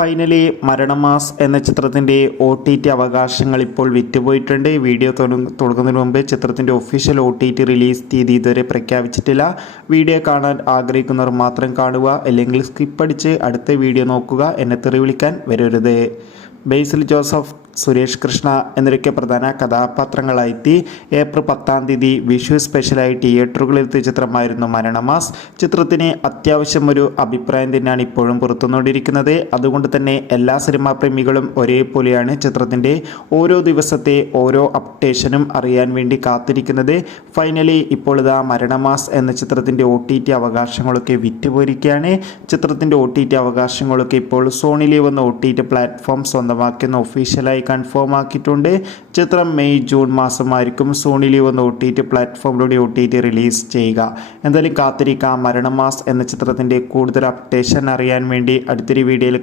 Finally Maranamass എന്ന ചിത്രത്തിൻ്റെ OTT അവകാശങ്ങൾ ഇപ്പോൾ വിറ്റുപോയിട്ടുണ്ട്. വീഡിയോ തുടങ്ങുന്നതിന് മുമ്പ് ചിത്രത്തിൻ്റെ ഒഫീഷ്യൽ OTT റിലീസ് തീയതി ഇതുവരെ പ്രഖ്യാപിച്ചിട്ടില്ല. വീഡിയോ കാണാൻ ആഗ്രഹിക്കുന്നവർ മാത്രം കാണുക, അല്ലെങ്കിൽ സ്കിപ്പ് അടിച്ച് അടുത്ത വീഡിയോ നോക്കുക. എന്നെ തെറി വിളിക്കാൻ വരരുത്. ബേസിൽ ജോസഫ്, സുരേഷ് കൃഷ്ണ എന്നിവരൊക്കെ പ്രധാന കഥാപാത്രങ്ങളായെത്തി. ഏപ്രിൽ 10-ാം തീയതി വിഷു സ്പെഷ്യലായി തിയേറ്ററുകളിലെത്തിയ ചിത്രമായിരുന്നു മരണമാസ്. ചിത്രത്തിന് അത്യാവശ്യം ഒരു അഭിപ്രായം തന്നെയാണ് ഇപ്പോഴും പുറത്തുകൊണ്ടിരിക്കുന്നത്. അതുകൊണ്ട് തന്നെ എല്ലാ സിനിമാ പ്രേമികളും ഒരേപോലെയാണ് ചിത്രത്തിൻ്റെ ഓരോ ദിവസത്തെ ഓരോ അപ്ഡേഷനും അറിയാൻ വേണ്ടി കാത്തിരിക്കുന്നത്. ഫൈനലി ഇപ്പോൾ ഇതാ മരണമാസ് എന്ന ചിത്രത്തിൻ്റെ OTT അവകാശങ്ങളൊക്കെ വിറ്റുപോയിരിക്കുകയാണ്. ചിത്രത്തിൻ്റെ OTT അവകാശങ്ങളൊക്കെ ഇപ്പോൾ സോണിയിൽ വന്ന OTT പ്ലാറ്റ്ഫോം സ്വന്തമാക്കുന്ന ഒഫീഷ്യലായി കൺഫേം ആക്കിയിട്ടുണ്ട്. ചിത്രം മെയ് ജൂൺ മാസമായിരിക്കും സോണിയിൽ വന്ന OTT പ്ലാറ്റ്ഫോമിലൂടെ OTT റിലീസ് ചെയ്യുക. എന്തായാലും കാത്തിരിക്കാം. മരണമാസ് എന്ന ചിത്രത്തിൻ്റെ കൂടുതൽ അപ്ഡേഷൻ അറിയാൻ വേണ്ടി അടുത്തൊരു വീഡിയോയിൽ